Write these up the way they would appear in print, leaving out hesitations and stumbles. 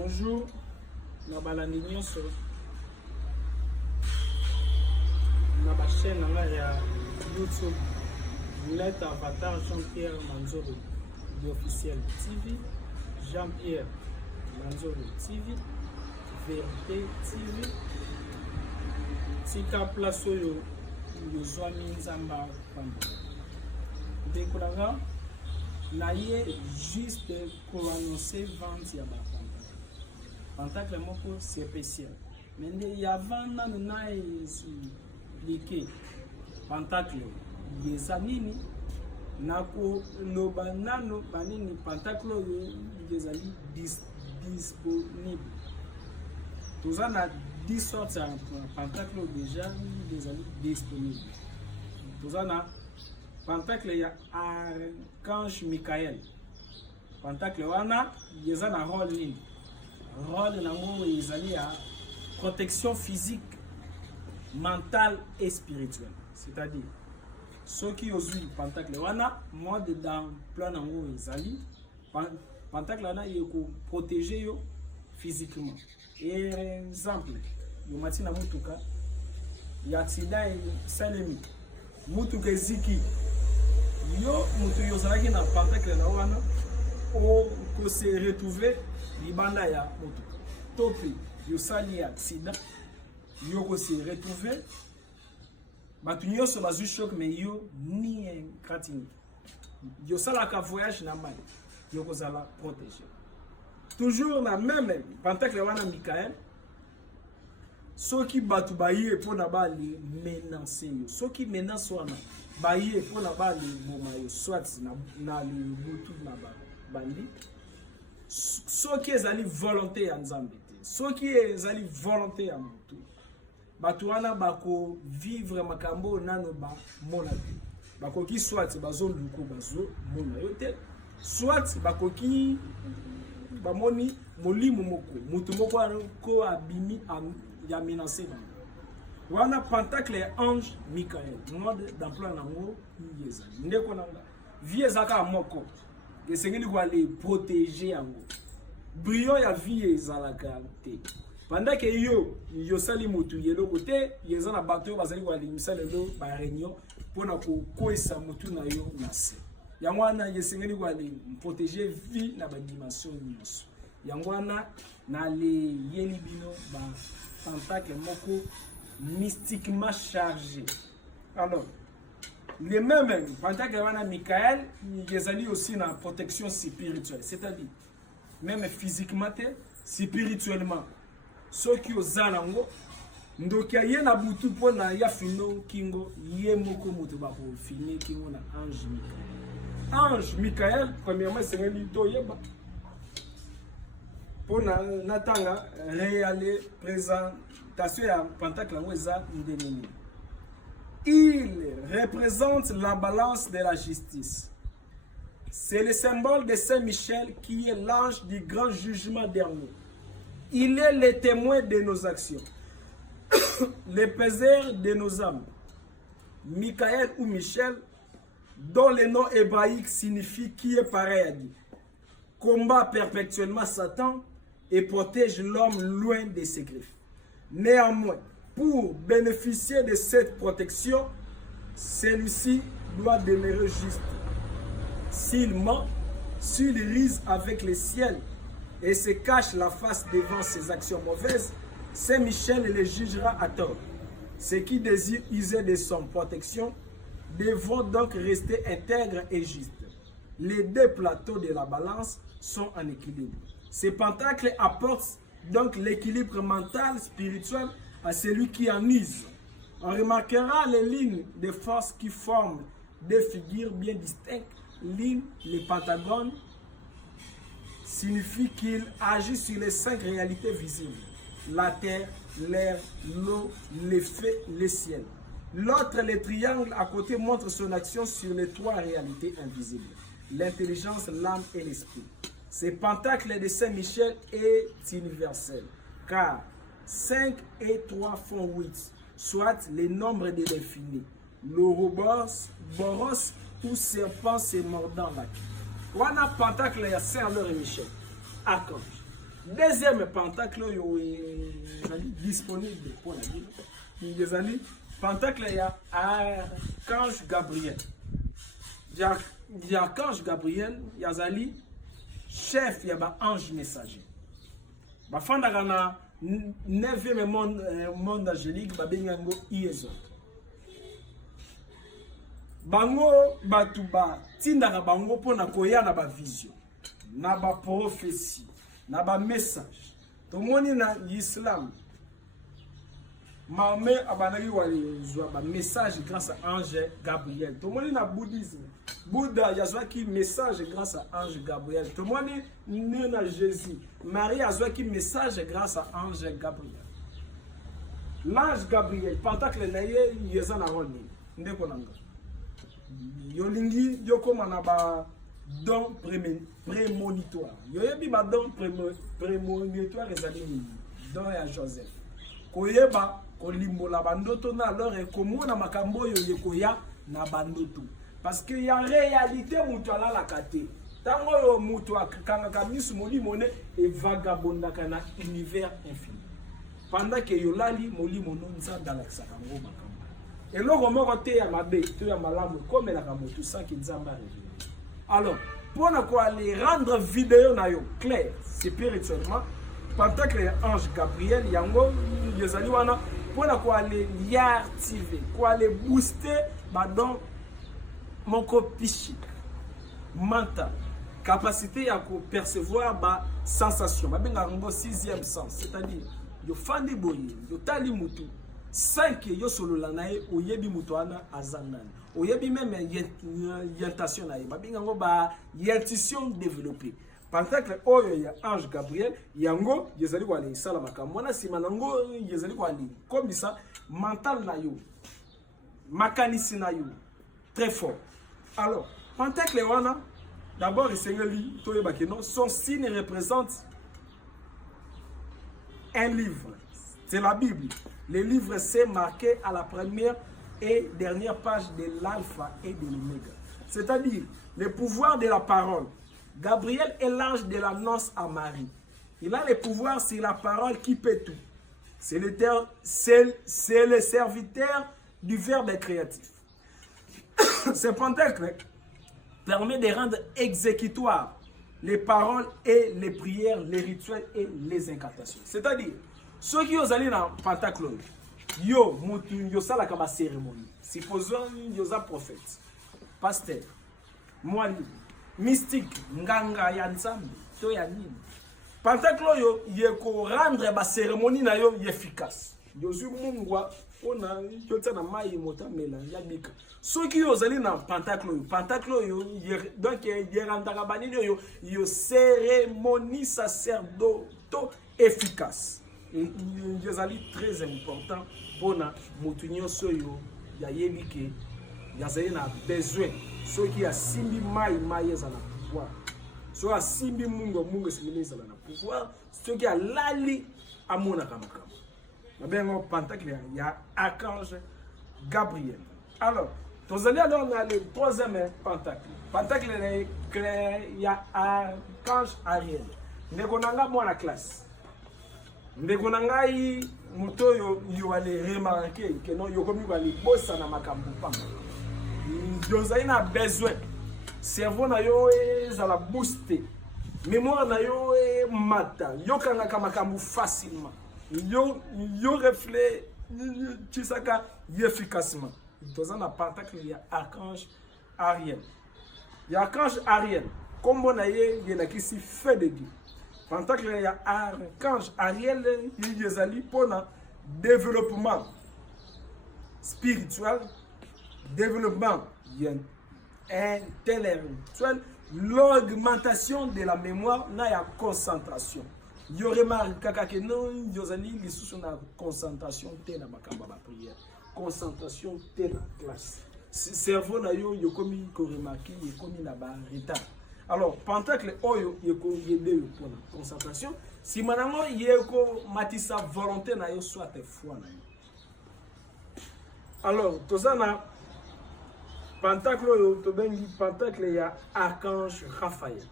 Bonjour, na balandi nyonso na ba chaîne ya YouTube Net Avatar Jean-Pierre Manzoro officiel TV, Jean-Pierre Manzoro TV, Vérité TV. Tika place oyo yozwami nzamba pamba dekolanga na ye juste pour annoncer vente ya pantacle moko spécial mais nde yava nanu na expliqué pantacle yeza nini na koloba nano banini pantacle oyo ezali disponible. Toza na 10 sortes de pentacle déjà ezali disponible. Toza na pentacle ya Archange Michael. Pentacle wana yeza na rôle nini? Rôle nango ezali ya protection physique, mentale et spirituelle. C'est-à-dire ceux qui osent pentacle wana mode dans plan nango ezali pentacle wana yeko protéger yo physiquement. Exemple, yo matina mutuka ya accident salemi mutuka ziki yo mutu yo zalaki na pentacle na wana o ko se retrouver libanda ya mutuka topi yo sali accident yo ko se retrouver batu nyonso bazu choc mais yo ni kratini yo sala ka voyage na mal yo ko zala protéger. Toujours la même pentacle wana Michael. Ceux qui battent bailler pour na ba les menacer yo. Ceux qui menacent wana bailler pour na ba les boma yo soit na le butu na ba bandi. Ceux qui ezali volonté ya Nzambe te. Ceux qui ezali volonté ya mutu. Batu wana bako vivre makambo nano ba mona te. Bako ki soit bazo luko bazo mona yo te. Soit bako ki bamoni molimo moko mutu moko ko abimi ya menacé wana pentacle ya Ange Michael mode d'emploi nango yeza ndeko nanga vie ezaka moko esengeli kwa le protéger yango brillant ya vie ezalaka te pendant que yo sali mutu yelo côté yeza na bateau bazali kwa limisa lelo ba réunion pona ko koesa mutu na yo nase yangwana yesengeli kwa le protéger vie na ba dimension nyonso yangwana na le yelibino ba pentacle moko mystiquement chargé. Alors les mêmes pentacle wana Michael yezali aussi na protection spirituelle, c'est-à-dire même physiquement spirituellement ceux qui ozalango ndokia ye na butu pona ya fino kingo ye moko moto ba ko fini kingo na Ange Michael. Ange Michael, premièrement, c'est un yeba. Pour natanga réalité présentation à pentacle ngweza ndemini. Il représente la balance de la justice. C'est le symbole de Saint Michel qui est l'ange du grand jugement dernier. Il est le témoin de nos actions, le peseur de nos âmes. Michael ou Michel, dont le nom hébraïque signifie qui est pareil à Dieu, combat perpétuellement Satan et protège l'homme loin de ses griffes. Néanmoins, pour bénéficier de cette protection, celui-ci doit demeurer juste. S'il ment, s'il rise avec le ciel et se cache la face devant ses actions mauvaises, Saint Michel le jugera à tort. Ceux qui désirent user de son protection devront donc rester intègres et justes. Les deux plateaux de la balance sont en équilibre. Ces pentacles apportent donc l'équilibre mental, spirituel à celui qui en use. On remarquera les lignes de force qui forment des figures bien distinctes. Les pentagones signifient qu'il agit sur les 5 réalités visibles: la terre, l'air, l'eau, les feux, le ciel. L'autre, le triangle à côté, montre son action sur les 3 réalités invisibles: l'intelligence, l'âme et l'esprit. Ce pentacle de Saint-Michel est universel, car 5 et 3 font 8, soit le nombre de l'infini. L'Ouroboros, Boros ou serpent se mordant la queue. Wana pentacle ya Saint-Laurent et Michel, archange. Deuxième pentacle est disponible pour la Bible. Il y a pentacle, il y a archange Gabriel. Il y a archange Gabriel, il y a chef, il y a ange messager. Bafanda na 9e monde angélique, babengango Iezo. Bango batuba tindaka bango pona koya na ba vision, na ba prophétie, na ba message. Tomoni na Islam. Mahomet abanaki walizwa ba message grâce à ange Gabriel. Tomoni na bouddhisme. Bouddha yazwaki message grâce à ange Gabriel. Tomoni na Jésus. Marie yazwaki message grâce à ange Gabriel. L'ange Gabriel, pentacle na ye yezana roni. Ndeko nanga. Yolingi yokoma na ba don prémonitoire. Yoyebi ba don prémonitoire ezali ni don ya Joseph. Koyeba kolimbola bandoto na alors ekomona makambo yo yekoya na bandoto. Parce que y a réalité mutu ala la kate. Tango yo mutu akanga misu molimo ne e vagabondaka na univers infini. Pendant que yolali molimo no nza dalakisa kango makambo. Eloko moko te ya mabe to ya malamu comme la kamoto sans ki nzamba révélé. Alors, pour aller rendre vidéo na yo clair spirituellement, pentacle ange Gabriel yango yezali wana pour aller y activer, pour aller booster badon mon psychique, mental, capacité à percevoir ba sensation, ba benga ngo 6e sens, c'est-à-dire yo fandi boye, yo tali mutu 5 yo solo la nae oyebi mutu ana azanani. Oyebi même yentation nae, ba benga ngo ba yentation développée. Pentacle oyo ya ange Gabriel yango yezali kwa li sala makambo wana sima nango yezali kwa li comme ça mental na yo makanisi na yo très fort. Alors pentacle wana d'abord isengeli toyeba ke non son signe représente un livre, c'est la Bible. Le livre c'est marqué à la première et dernière page de l'alpha et de l'oméga, c'est-à-dire le pouvoir de la parole. Gabriel est l'ange de l'annonce à Marie. Il a le pouvoir, c'est la parole qui peut tout. C'est le serviteur du verbe créatif. Ce pentacle permet de rendre exécutoires les paroles et les prières, les rituels et les incantations. C'est-à-dire, ceux qui ont allé dans le pentacle, yo sala kaba cérémonie. Supposons yo a prophète, pasteur, moine, mystique, nganga ya nzambe, to ya nini. Pentacle yo yeko rendre ba cérémonie na yo efficace. Yo zu mungwa ona yo tsana mai mota mela ya bika. Ceux qui ont allé dans pentacle yo donc y rendre ba nini yo cérémonie sacerdoto efficace. C'est très important pour nous soyo ya yebike ya na besoin ceux qui a simbi mai za na pouvoir ceux a simbi mungo simbi za na pouvoir ceux qui a lali amona kamaka mabengo pentacle ya archange Gabriel. Alors vous allez alors dans le troisième pentacle ya archange Ariel nekonanga moi la classe. Ndeko na ngai moto yo ale remarquer que non yo komi ko ali bossa na makambo pamba. Yo zaina besoin cerveau na yo ezala booster. Mémoire na yo mata. Yo kanga kama makambo facilement. Yo reflet chisaka efficacement. Dans un pentacle il y a archange Ariel. Il y a archange Ariel. Comme on a y a qui si fait de Dieu. Pentacle il y a archange Ariel il y a pour le développement spirituel, développement intellectuel, l'augmentation de la mémoire, la concentration. Il y aurait marqué que non, il y a une concentration telle la prière, concentration telle la classe. Cerveau na yo komi ko remarqué il komi na ba retard. Alors pentacle oyo yeko yede pour la concentration. Si manamo yeko matisa volonté na yo soit foi na yo. Alors tozana pentacle oyo to bengi pentacle ya archange Raphaël.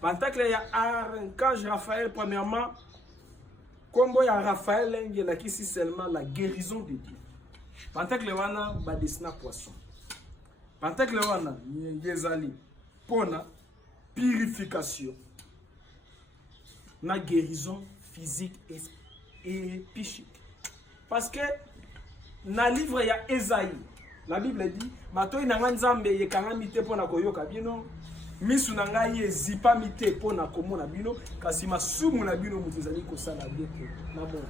Pentacle, il y a Archange Raphaël, premièrement. Comme il y a Raphaël, il y a ici seulement la guérison de Dieu. Pentacle, il y a des poisson. Pentacle, il y a pour la purification, la guérison physique et psychique. Parce que dans le livre, il y a Esaïe. La Bible dit, Mato inanganzambe ye kangamite pona koyoka bino, misu nangai ye zipa mite pona komona bino, kasi masumu na bino mutizali kosala bete na bon.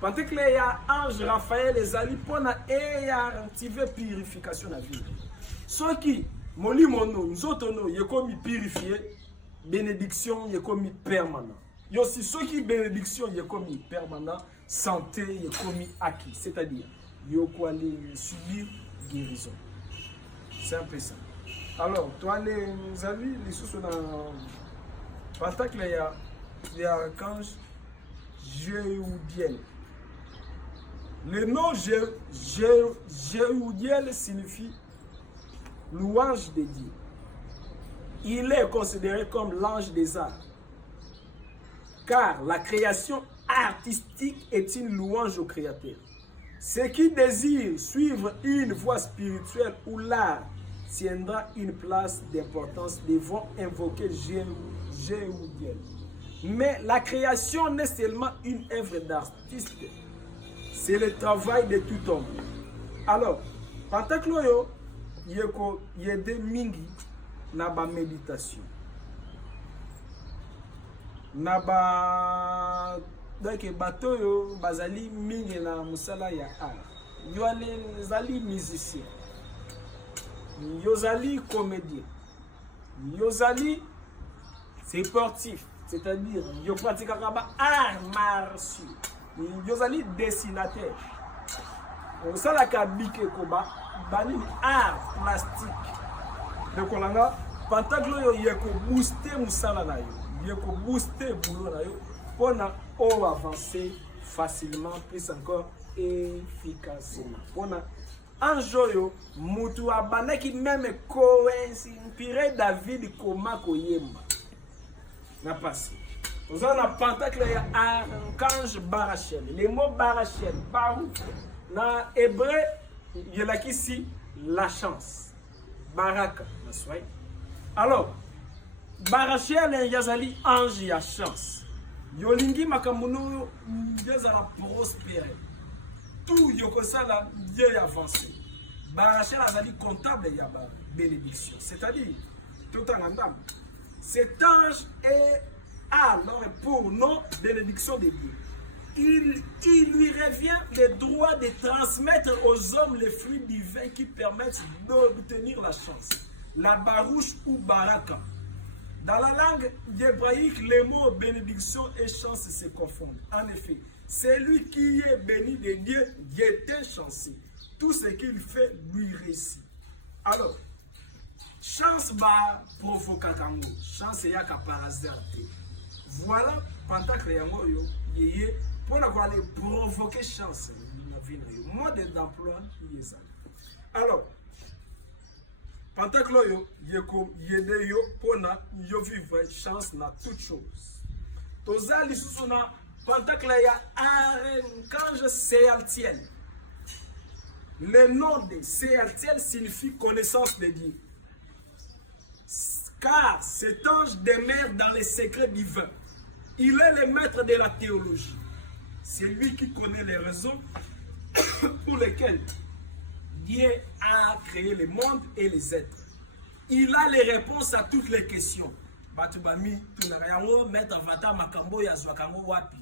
Pentacle ya ange Raphaël ezali pona e ya activer purification na vie. Soki molimo no nzoto no yekomi purifier, bénédiction yekomi permanent. Yo si soki bénédiction yekomi permanent, santé yekomi acquis, c'est-à-dire yo quoi aller subir guérison. C'est un peu ça. Alors, toi les amis, les sous dans Pentacle il y a archange Jéhoudiel. Le nom Jéhoudiel signifie louange de Dieu. Il est considéré comme l'ange des arts. Car la création artistique est une louange au Créateur. Ceux qui désirent suivre une voie spirituelle où l'art tiendra une place d'importance devront invoquer Jéhoudiel. Mais la création n'est seulement une œuvre d'artiste. C'est le travail de tout homme. Alors, Pentacle, il y a des mingi na ba méditation. Na ba donc bato yo bazali mingi na musala ya art. Yo zali musicien. Yo zali comédien. Yo zali sportif, c'est-à-dire yo pratique art martiaux. Yo zali dessinateur. On sala ka bike koba bani art plastique. Donc on a Pentacle yo yeko booster musala na yo. Yeko booster boulot na yo pour avancer facilement, plus encore efficacement. Pour Anjoyo mutu abanaki même coinspiré David Koma Koyemba. Na passé. Nous avons un Pentacle et archange Barachel. Le mot Barachel, Baruch, dans hébreu, il y a ici la chance. Baraka, alors, Barachel, il y a ange et chance. Yolingi makamuno, Dieu a prospéré. Tout yokosala, Dieu a avancé. Barachel a dit comptable et bénédiction. C'est-à-dire, tout en andam. Cet ange est alors pour nos bénédictions de Dieu. Il lui revient le droit de transmettre aux hommes les fruits divins qui permettent d'obtenir la chance. La barouche ou baraka. Dans la langue hébraïque, les mots bénédiction et chance se confondent. En effet, celui qui est béni de Dieu, Dieu est chanceux. Tout ce qu'il fait lui réussit. Alors, chance va provoquer un mot. Chance est par hasard. Voilà, Pentacle yango yo yeye pour avoir provoquer chance. Mode d'emploi yesa. Alors, Pentacle yo yeko yede yo pona yo vivre chance na toute chose. Tozali susuna Pentacle ya archange Séaltiel. Le nom de Séaltiel signifie connaissance de Dieu. Car cet ange demeure dans les secrets divins. Il est le maître de la théologie. C'est lui qui connaît les raisons pour lesquelles Dieu a créé le monde et les êtres. Il a les réponses à toutes les questions. Batubami, tunayango, maître Vata Makambo Yazwakango Wapi.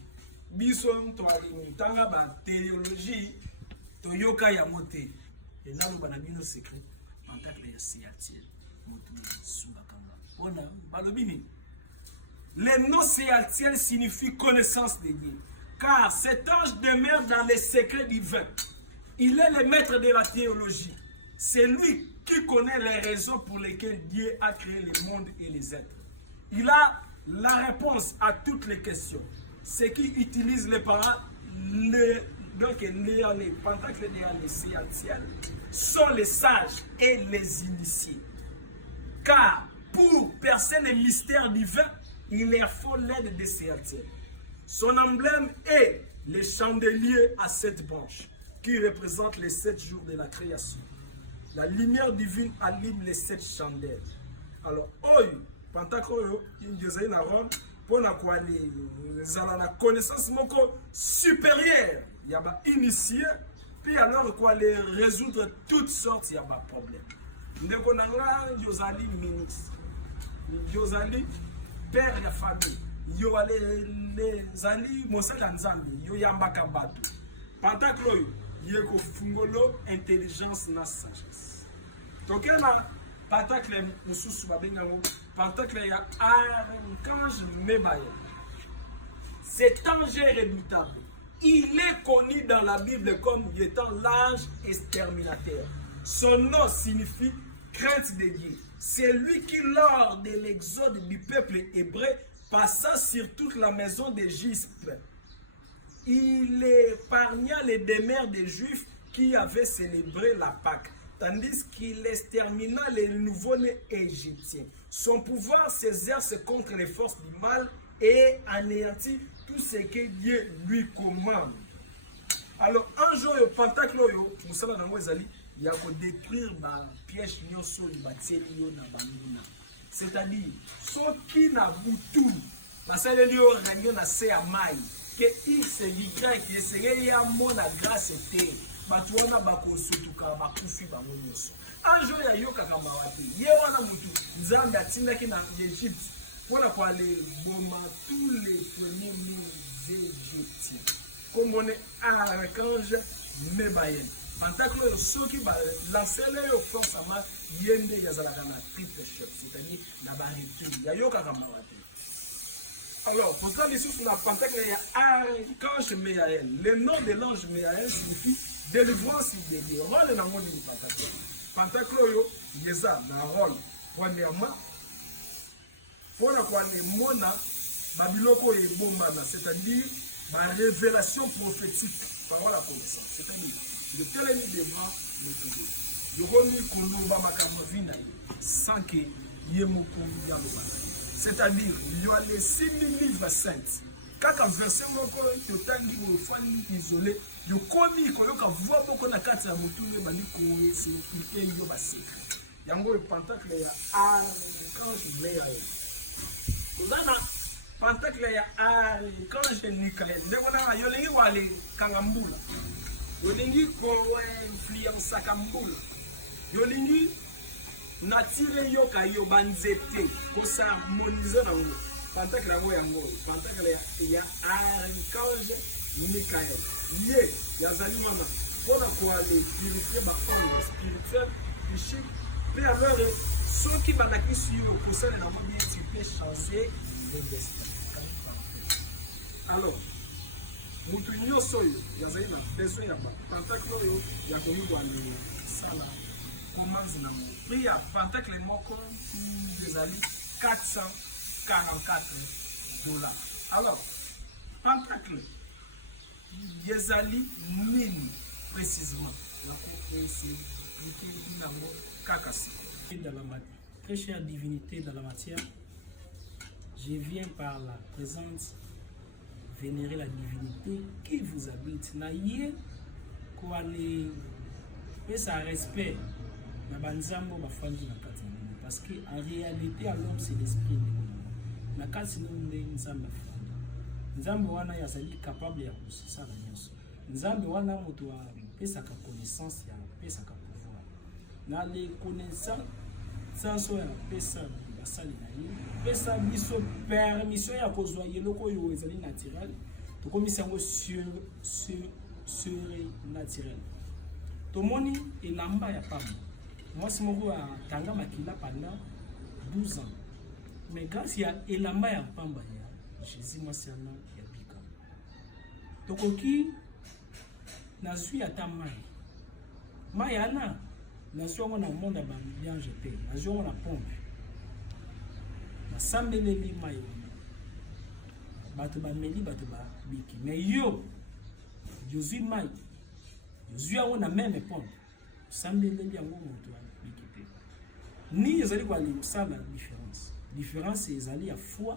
Bison, toalini, tanga ba théologie, toyoka yamote. Et là, nous avons nos secrets. Pentacle ya Séaltiel. Le nom Séaltiel signifie connaissance de Dieu. Car cet ange demeure dans les secrets divins. Il est le maître de la théologie. C'est lui qui connaît les raisons pour lesquelles Dieu a créé le monde et les êtres. Il a la réponse à toutes les questions. Ceux qui utilisent les paroles, donc les pentacles de Séaltiel sont les sages et les initiés. Car pour percer les mystères divins, il leur faut l'aide de ces altères. Son emblème est le chandelier à 7 branches, qui représente les 7 jours de la création. La lumière divine allume les 7 chandelles. Alors, oyo, Pentacle, il y a Rome, pour la connaissance supérieure, il y a initié, puis alors quoi les résoudre toutes sortes il y a pas problème. Ndeko nanga Yozali ministre, Yozali père de famille, yo les ali mosala nzambe, yo yambaka bato. Pentacle yeko fungolo intelligence na sagesse. Tokena Pentacle mususu babenga Pentacle ya archange Mebaïen. Cet ange est redoutable. Il est connu dans la Bible comme étant l'ange exterminateur. Son nom signifie crainte de Dieu. C'est lui qui, lors de l'exode du peuple hébreu, passa sur toute la maison d'Égypte. Il épargna les demeures des Juifs qui avaient célébré la Pâque, tandis qu'il extermina les nouveau-nés égyptiens. Son pouvoir s'exerce contre les forces du mal et anéantit tout ce que Dieu lui commande. Alors, un jour, le Pentacle, vous savez, il y a que détruire les pièges c'est-à-dire, ceux qui n'ont pas tout, que il se vivra qui serait à mon grâce était batuona bakosutuka bakufi bamonyoso anjo ya yoka kama wapi ye wana mutu nzambe atindaki na Egypte pour kwa les boma tous les premiers égyptiens comme on est archange Mebaïen. Pentacle soki ba lancer le force ama yende yazalaka na triple chef, c'est-à-dire na baritu ya yoka kama wapi. Alors, pour ça, les sous la Pentacle, il y a archange Mebaïen. Le nom de l'ange Mebaïen signifie délivrance de Dieu. Rôle dans le monde du Pentacle. Pentacle, il y a ça, dans le rôle. Premièrement, pour la quoi les mona, Babiloko et Bombana, c'est-à-dire la révélation prophétique, parole à connaissance. C'est-à-dire, le tel devant le Dieu. Le rôle qu'on va makamavina sans que Yemoko Yaloba. C'est-à-dire, il y a les 6000 livres saints. Quand un verset est isolé, il y a commis qu'on a voix beaucoup de carte à Moutoune, c'est il y a secret. Il y a un Pentacle, il y a archange Mebaïen. Vous avez un Pentacle, il y a archange Michael. Il y a un Kangambula. Il y a un influence à Kambula. Il y a natire yoka yo banzete kosa monizo na ngo Pentacle yango yango Pentacle ya archange Michael ye yazali mama pona kwa le purifier ba onde spirituel péché puis alors ceux qui banaki sur kosa na mama tu peux changer le destin. Alors mutu nyoso yo yazali na besoin ya Pentacle yo ya koyuba le sala comment zinamo prix à Pentacle moko des alliés $444. Alors Pentacle des alliés mini précisément la prophétie dans la matière. Très chère divinité dans la matière, je viens par la présence vénérer la divinité qui vous habite. Naïe quoi les et ça respect parce qu'en réalité, l'homme c'est l'esprit. Na kasi n'onde nzambe fanda. Nzambe wana yazali capable ya kusala nyonso. Nzambe wana moto wa pesa ka connaissance ya pesa ka pouvoir. Na les connaissances sans ya pesa basali na ye. Pesa biso permission ya kozwa yeloko yo ezali naturel. To komisa ngo sur naturel. Tomoni elamba ya pamba. Moi, je suis tanga makila pendant 12 ans. Mais grâce à elamba ya pamba ya Jésus moi c'est un ya bika. Tokoki nazui ata mai. Mai ana nazui ngo na monde ba bien jeté. Nazui ngo na pompe. Na sambeleli mai. Bato ba meli bato ba biki. Mais yo Jésus mai. Jésus a na même pompe. Sambeleli yango moto biki te. Ni ezali kwa li sala différent. différence ezali ya foi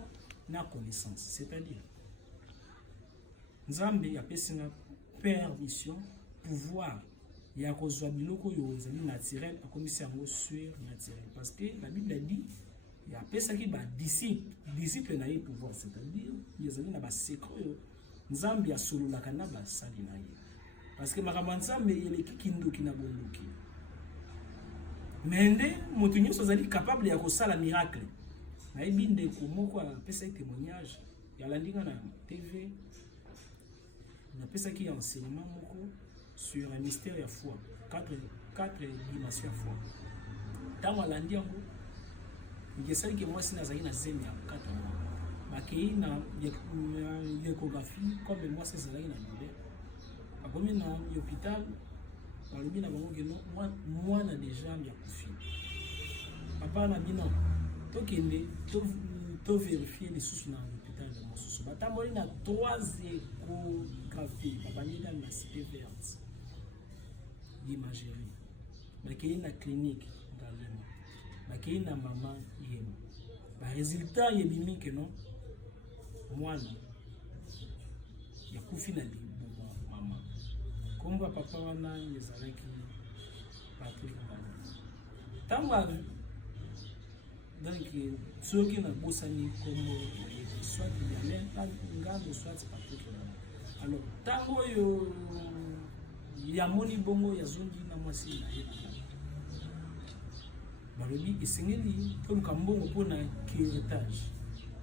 na connaissance, c'est-à-dire Nzambe apesi nga permission, pouvoir ya kozwa biloko yo ezali naturel akomisi yango surnaturel, parce que la Bible a dit ya apesaki ba disciple na ye pouvoir, c'est-à-dire ezali na ba secret yo Nzambe asololaka na basali na ye, parce que makambo ya Nzambe eleki kindoki na bondoki. Mais nde moto nyonso azali capable ya kosala miracle. Nayebi ndeko moko apesaki témoignage yalandi nga na TV, napesaki enseignement moko sur un mystère ya foi, quatre dimensions ya foi. Ntango alandi yango ngesali ke mwasi nazali na zemi ya 4 mois, bakei na échographie comme mwasi ezalaki na douleur, akomi na hôpital balobi na bango keno mwana deja ya kufi. Papa na bino tokende to vérifier lisusu na hôpital de mosusu, batamboli na 3 échographies babandi na cité verte d'imagerie, bakei na clinique ngalema, bakei na mama yema, ba résultat yebimi keno mwana ya kufi na libuma mama. Komba papa wana ezalaki Patrick Mbanda. Tamba donc soki na bosani komo soit bien ngando soit Patrick Mbanda. Alors tango yo ya moni bongo ya zongi na mwasi na ye. Balobi esengeli to mbongo pona héritage.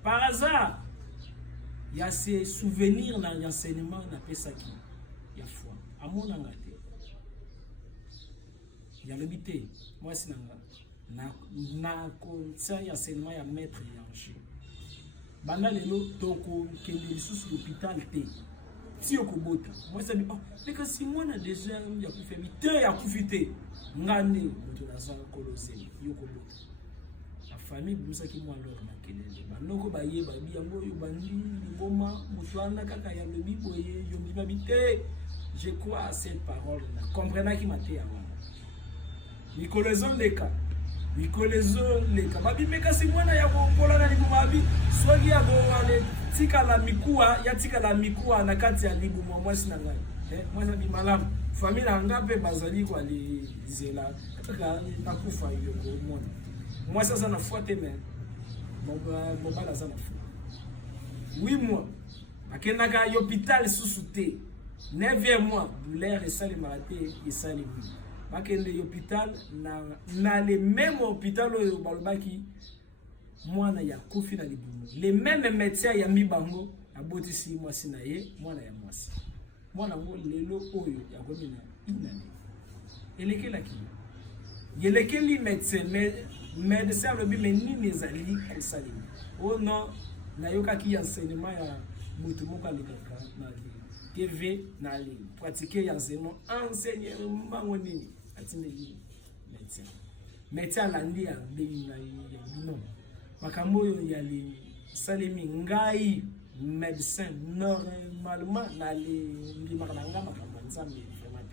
Par hasard, il y a ces souvenirs dans l'enseignement na pesaki ya foi. Amona ngate. Ya lobité. Moi sinanga na conseil enseignement ya maître Yanché. Banda lelo toko kende lisusu l'hôpital te. Si okobota. Moi ça dit mais que si moi na déjà ya kufa mite ya kufite. Ngane moto na sa kolosé yokobota. La famille busa ki moi alors na kelele. Banoko baye babi yango yo bandi liboma moto anda kaka ya lobi boye yo mbiba bite. Je crois à cette parole-là. Comprenez qui m'a dit avant. Nicolezon les cas. Nicolezon les cas. Babi meka si mwana ya bokola na libumabi. Swagi ya bo ale tika la mikua ya tika la mikua na kati ya libuma mwasi na ngai. Moi ça bi malamu. Famille na ngape bazali kwa li zela. Kaka nakufa yo ko mona. Moi ça na fuate mais. Mon bala ça na fu. 8 mois. Akenaka hôpital sous-souté. 9e mois, douleur et ça les maladies et ça les vies. Bakende hôpital na les mêmes hôpital au balobaki mwana ya kofi na libumu. Les mêmes médecins ya mibango abotisi mwasi na ye mwana ya mwasi. Mwana ngo lelo oyo ya komina inane. Elekela ki. Yelekeli médecin lobi menini nezali kosali. Oh non, na yoka ki enseignement ya mutu moka lekaka na TV na ligne pratiquer enseignement enseignement nini atine médecin landi ya benga ya non makambo yo ya li salemi ngai médecin normalement na li ndimakanga makambo nzambe vraiment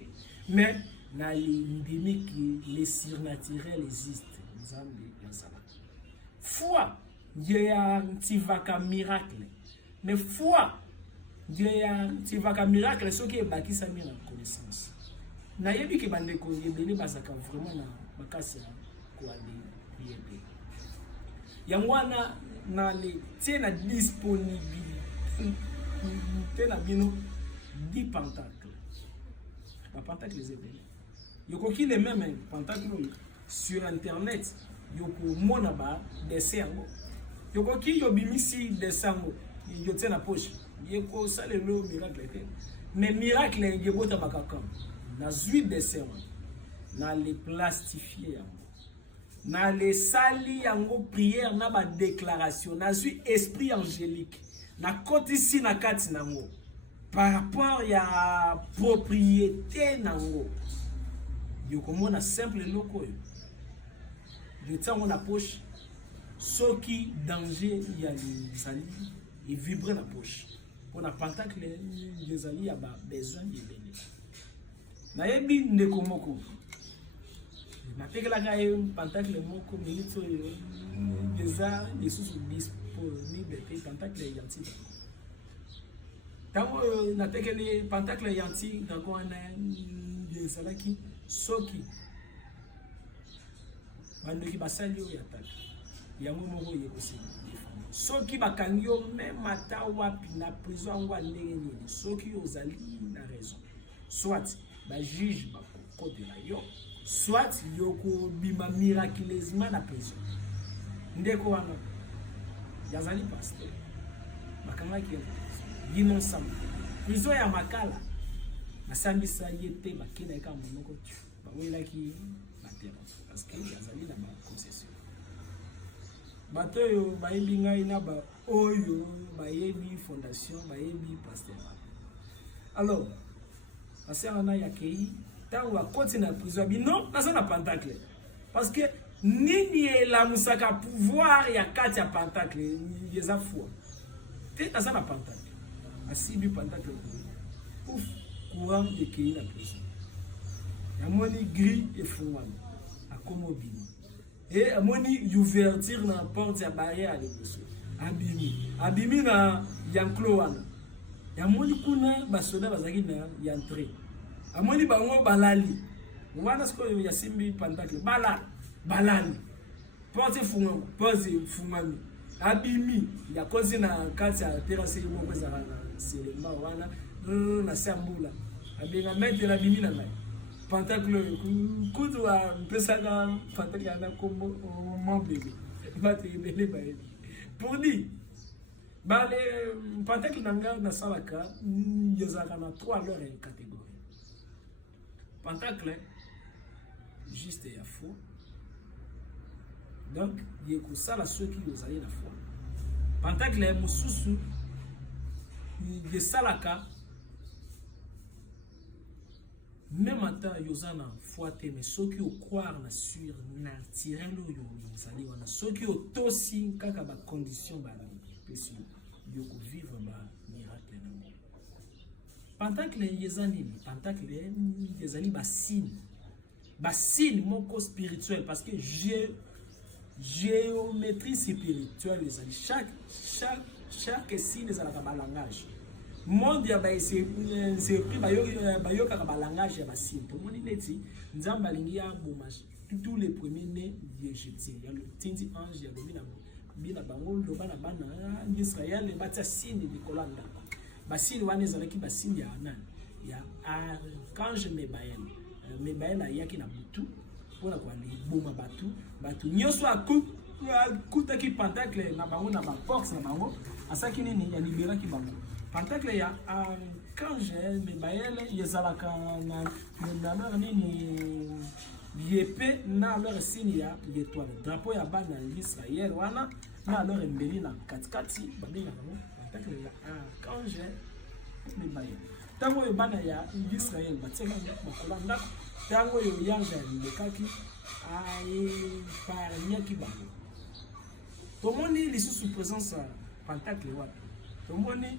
mais na li ndimi ki les surnaturels existent nzambe yazala foi ya tivaka miracle mais foi tu vas comme miracle ce qui est bâti ça mire en connaissance na yebi ke bande ko yebele bazaka vraiment na makasi ko ali yebe yangwana na le tena disponibilité tena bino 10 pentacles ba pentacles zebele yoko ki les mêmes pentacles sur internet yoko mona ba dessin yango yoko ki yobimisi dessin yango yo tena poche yeko salelo miracle te mais miracle yebota makakam na zui dessin na les plastifier na les sali yango prière na ba déclaration na zui esprit angélique na côté ici na kati nango par rapport ya propriété nango yoko mona simple loko yo tango na poche soki danger ya sali et vibrer la poche pour na pentacle les alliés a besoin de béné na yebi ndeko moko natekelaka ye pentacle moko minute oyo eza lisusu disponible te pentacle ya ntina ntango natekeli pentacle ya ntango wana ezalaki soki bandoki basali oyo ataka yango moko yekosila soki bakangi yo meme ata wapi na prison yango ndenge nini soki ozali na raison soit bajuge bakokodela yo soit yokobima miraculeusement na prison ndeko wana yazali pasteur bakangaki innocent prison ya Makala nasambisa ye te bakenda eka monoko bawelaki batero parce que yazali na baconcession bato oyo bayebi ngai na ba oyo bayebi fondation bayebi pasteur. Alors pasteur na yakei tango akoti na prison bino naza na pentacle parce que nini elamusaka pouvoir ya kati ya pentacle yeza foi te naza na pentacle asibi pentacle ouf courant ekei na prison yamoni gris efungwami akomo bino et amoni ouverture na porte ya barrière de liboso abimi na yanklo wana yamoni kuna basoda bazaki na yantre amoni bango balali wana sikoyo yasimbi pentacle balali porte fungwami abimi yakozi na kati ya terrasse moko ezala na selema wana na sambula abenga maître na bimi na ngai pentacle kudu wa mpesaka pentacle na kombo mon bébé bate bele baye pour dire bale pentacle nanga na salaka yezaka na 3 leurs catégories pentacle juste ya faux donc yeko sala soki yozali na foi pentacle mususu de salaka même ata yozana foi te mais soki o croire na sur na tirelo yo yozali wana soki o tosi kaka ba condition ba pesi yoko vivre ba miracle na mo pentacle yezani pentacle yezali ba signe moko spirituel parce que géométrie spirituelle ezali chaque signe ezalaka ba langage monde ya ba c'est bayoka ba langage ya ba signe to moni neti nzamba alingi ya bomage tous les premiers nés d'Égypte ya le tindi ange ya lobina bina bango loba na bana Israël batia signe de kolanda ba signe wana ezalaki ba signe ya nani ya archange Mebael ayaki na butu pona kwa liboma batu nyoso akutaki pentacle na bango na ba box na bango asaki nini ya liberaki bango pentacle ya archange Mebael yezalaka na leur nini yepe na leur signe ya l'étoile drapeau ya bana Israël wana na leur mbeli na katikati babina bango pentacle ya archange Mebael tango yo bana ya Israël batseka bakolanda tango yo yanga lekaki ai parnyaki bango tomoni lisusu présence pentacle wapi tomoni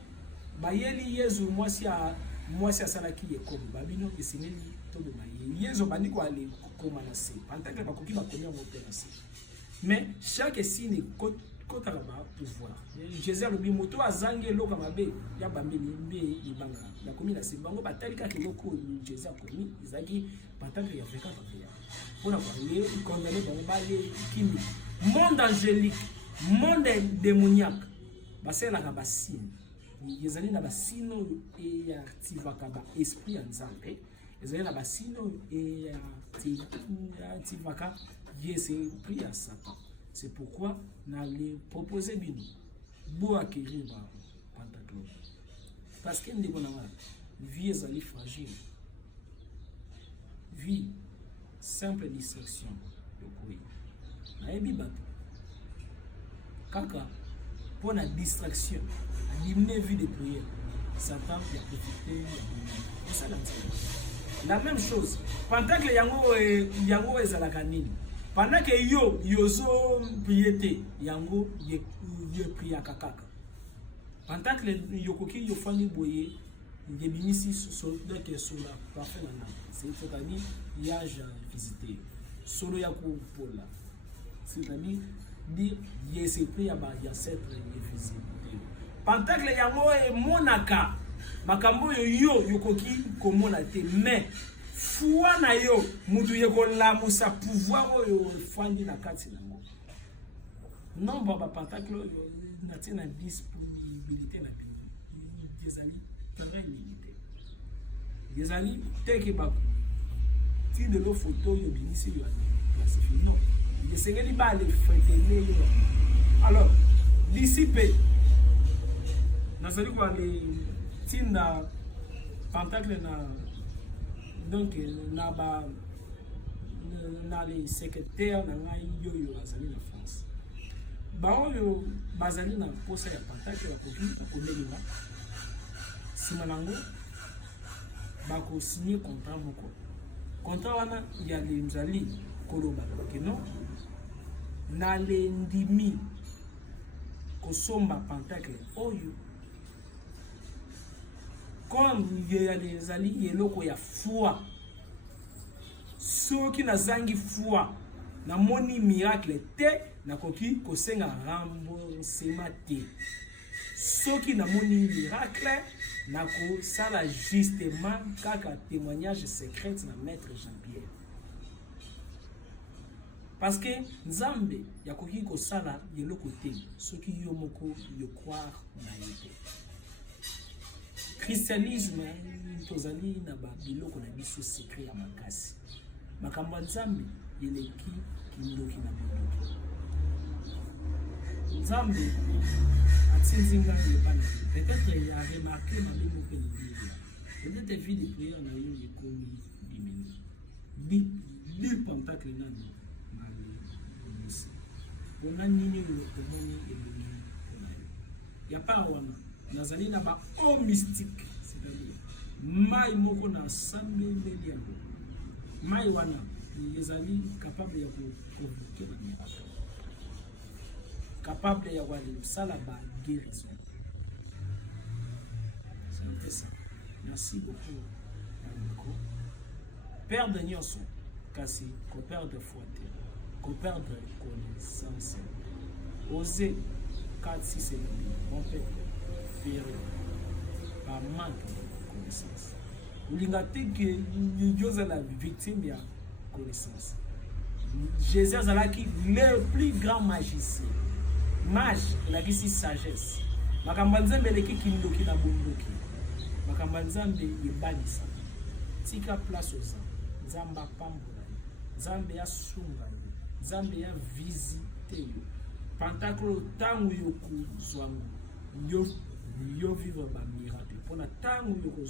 bayeli Yesu mwasi asalaki yekobo babino eseneli todo baye Yesu bandiko ale koma na se pentacle bakoki bakomi en opération mais chaque signe kotala ba pouvoir Jésus alobi moto azangi eloka mabe ya bambeli mbe libanga ya komi na se bango batali kaka eloko Jésus akomi ezaki pentacle ya Afrika papia pona kwa ye condamné bango bale kimi monde angélique monde démoniaque baselaka basine ezali na basino e activaka ba esprit ya nzambe ezali na basino e activaka esprit ya Satan. C'est pourquoi nous allons proposer de acquérir le pentacle. Parce que nous avons une vie fragile. Vie, simple distraction. Kaka, pour la distraction, diminuer vie de prière, Satan a profité. La même chose, pentacle yango ezalakanini. Pendant que yozo priete yango ye priya kakaka. Pentacle yokoki yofani boye yebimisi soldat ke sola parfait nana. C'est-à-dire yage visiter. solo ya kupola. C'est-à-dire dire l'esprit ya cette invisibilité. Pentacle yango e monaka makambo yo yokoki komona te mais foi na yo mutu yeko lamusa pouvoir oyo fandi na kati na mo. Non ba pentacle na tina disponibilité na des amis très limité. Des amis teke ba ti de lo photo yo binisi yo classifié non. Il s'est pas les fêter. Alors d'ici peu nazali kwa les tinda pentacle na donc na les secrétaires na ngai yo azali na France ba oyo bazali na posa ya pentacle ya koki komelima sima nango bako signer contrat moko contrat wana ya le mzali koloba ke non na le ndimi kosomba pentacle oyo comme il y a des alliés yeloko ya foi ceux qui na zangi foi na moni miracle te na koki kosenga remboursement te ceux qui na moni miracle na ko sala justement kaka témoignage secret na maître Jean-Pierre parce que nzambe ya koki ko sala yeloko te ceux qui yo moko yo croire na yete christianisme tozali na ba biloko na biso secret ya makasi makambo nzambe yeleki kindoki na biloko nzambe atsinzinga yebana peut-être il a remarqué na bible que peut-être vie de prière na yo yekomi diminu bi pentacle na no mali on a nini le komoni eboni ya pa wana nazali na ba o mystique c'est-à-dire mai moko na sambe mbeliango mai wana yezali capable ya provoquer la miracle capable ya wali sala ba guérison c'est ça. Merci beaucoup perdre nyonso kasi ko perdre foi te ko perdre connaissance oser 4 6 on peut par manque de connaissance. L'ingate que Dieu est la victime de connaissance. Jésus est le plus grand magicien. Mage, il a dit sagesse. Makambanzambe leki kindoki na bundoki. Makambanzambe yebanisa. Tika place aux hommes. Zamba pambola. Zambe ya sunga. Zambe ya visite. Pentacle tangu yoku zwangu. Yo vivre ba miracle pour la tango yoko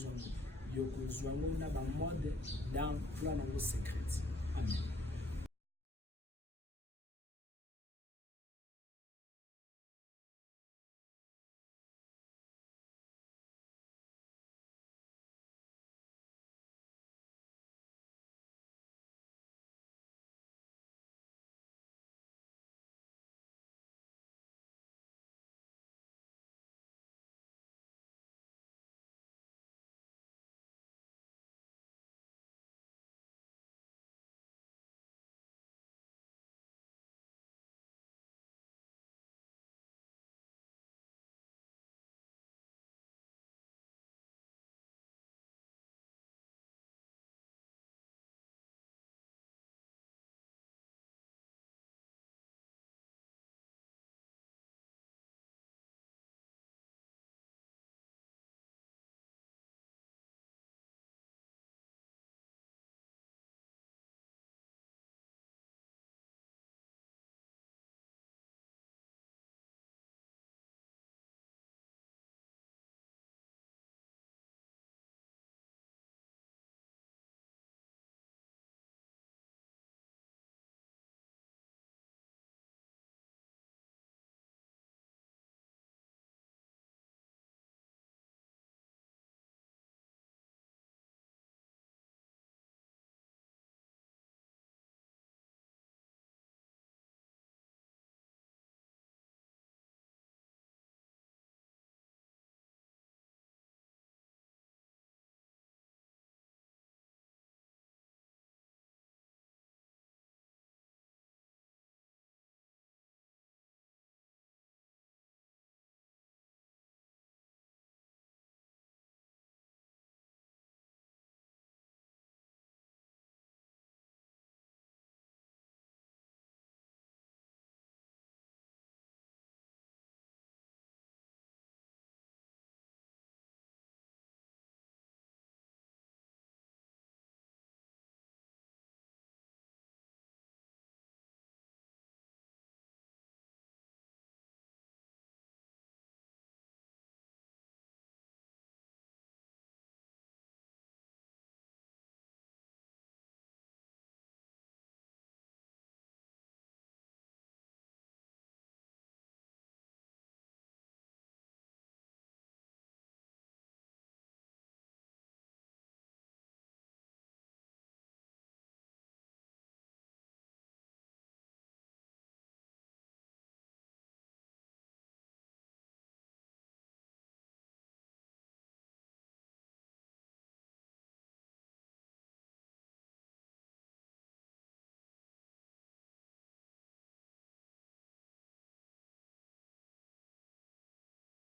zwango na ba mode dans plan na secret. Amen.